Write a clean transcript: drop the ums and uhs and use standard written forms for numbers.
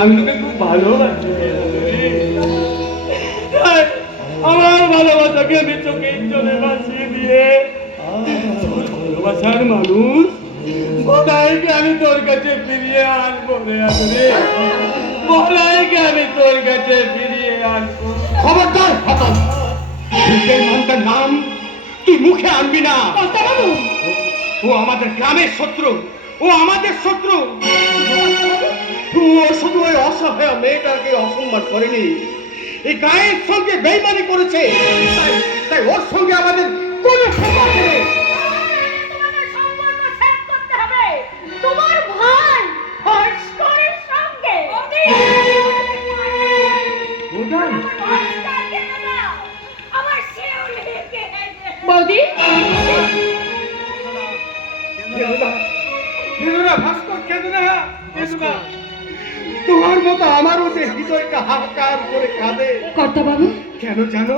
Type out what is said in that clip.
আমি তোকে খুব ভালোবাসি। আমার ভালোবাসাকে আমি চোখে চলে ভাসিয়ে দিয়ে ভালোবাসার মানুষ বলাইকে আমি তোর কাছে ফিরিয়ে আনবো রে। আসলে বলাইকে আমি তোর কাছে ফিরিয়ে আনবো। খবরদার হাসান, মানটার নাম তুই মুখে আনবি না। ও আমাদের গ্রামের শত্রু, ও আমাদের শত্রু। ও শুধু ওই অসহায় মেয়েটাকে অসম্মান করেনি, এই গায়ের সঙ্গে বেইমানি করেছে। তাই ওর সঙ্গে আমাদের কোনো সম্পর্ক নেই। তোমাদের সম্পর্ক শেষ করতে হবে তোমার ভাই ভাস্করের সঙ্গে। আমার শিউলিকে বৌদি ভাস্কর কেঁদে না, তোমার মতো আমারও যে হৃদয়টা হাহাকার করে কাঁদে। কর্তা বাবু কেন জানো?